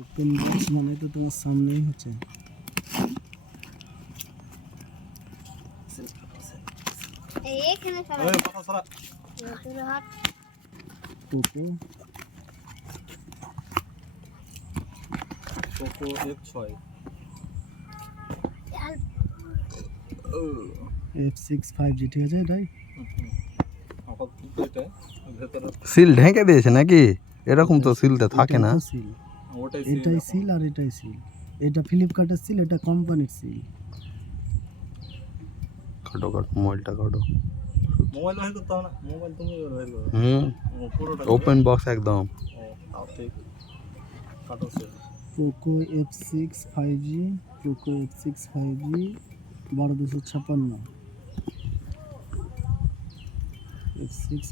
Open box মানে তো তোমার সামনেই হচ্ছে। এইখানে সরা ওই কথা সরা তোর হাত Poco Poco F6 F6 5G, ঠিক আছে এটাই। আপাতত এটা ভেতরে সিল ঢেকে দিয়েছে নাকি? এরকম তো সিলতে থাকে না। এটাই তো সিল, ওটাই এটাই সিল আর এটাই সিল। এটা ফ্লিপকার্টের সিল, এটা কোম্পানির সিল। কাটো কাটো মোবাইলটা কাটো। মোবাইল বাইর করতে হবে না, মোবাইল তুমি বাইর করো। পুরোটা ওপেন বক্স একদম। তাও ঠিক কাটো সে Poco F6 5G, Poco F6 5G 12256, F6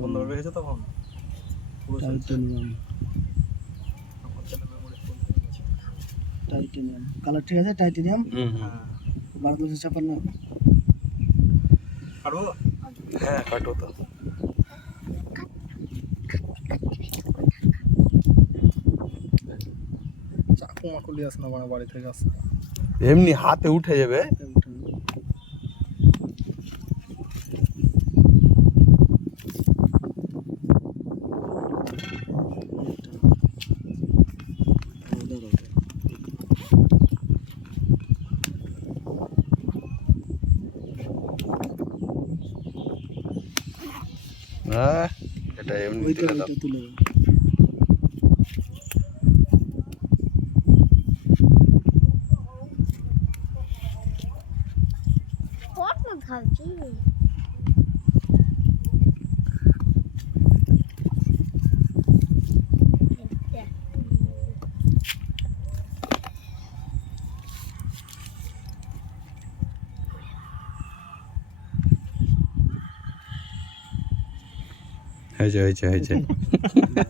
বন্ধ 12256, করে রেখেছো তখন পুরো টাইটানিয়াম। টাইটানিয়াম কালার, ঠিক আছে টাইটানিয়াম 12256। কাটবো হ্যাঁ কাটো তো। চাকু মাকু লিয়ে আসে না মানে বাড়ি থেকে আসে এমনি হাতে উঠে যাবে। হ্যাঁ এটা এমনি তুলে দাও। তুলে কত খাচ্ছি হয়েছে হয়েছে হয়েছে।